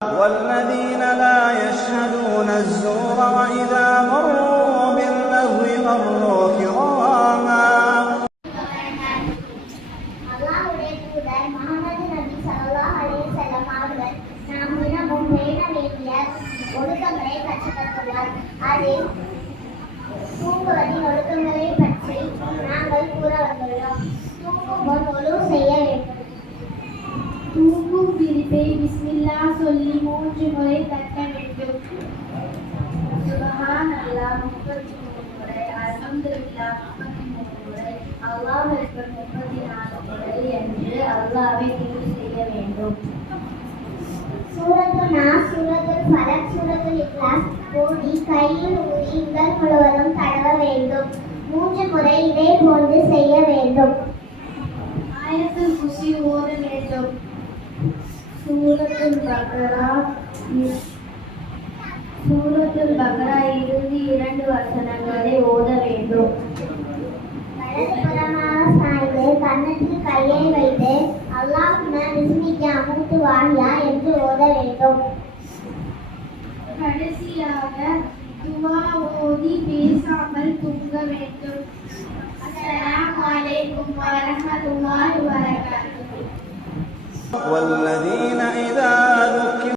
والذين لا يشهدون الزور وإذا مروا باللغو مروا كراما. அல்லாஹ்வுடைய தூதர் முஹம்மது நபி ஸல்லல்லாஹு அலைஹி வஸல்லம் அவர்கள் நாம் தினமும் பேண வேண்டிய ஒழுக்கங்களை கற்றுத் தந்துள்ளார். அதில் தூங்குவதின் ஒழுக்கங்களை பற்றி நாங்கள் கூற வந்துள்ளோம். தூங்கும் முன் ஒழு செய்ய வேண்டும். தூங்கும் விரிப்பை பிஸ்மில்லா சொல்லி 3 முறை தட்ட வேண்டும். சுப்ஹானல்லாஹ் 33 முறை, அல்ஹம்துலில்லாஹ் 33 முறை, அல்லாஹ் அக்பர் 34 முறை என்று அல்லாஹ்வை திக்ர் செய்ய வேண்டும். சூரத்துல் நாஸ், சூரத்துல் ஃபலக், சூரத்துல் இக்லாஸ் ஓதி கையில் ஊதி உடல் முழுவதும் தடவ வேண்டும். 3 முறை இதே போன்று செய்ய வேண்டும். ஆயத்துல் குர்சி ஓத வேண்டும். சூரத்துல் பக்ரா இறுதி 2 வசனங்களை ஓத வேண்டும். வலதுபுறமாக சாய்ந்து கன்னத்தில் கையை வைத்து அல்லாஹும்ம பிஸ்மிக்க அமுத்து வாஹியா என்று ஓத வேண்டும். கடைசியாக துவா ஓதி பேசாமல் தூங்க வேண்டும். அஸ்ஸலாமு அலைக்கும் வரஹ்மத்துல்லாஹி வபரகாத்துஹு. والذين إذا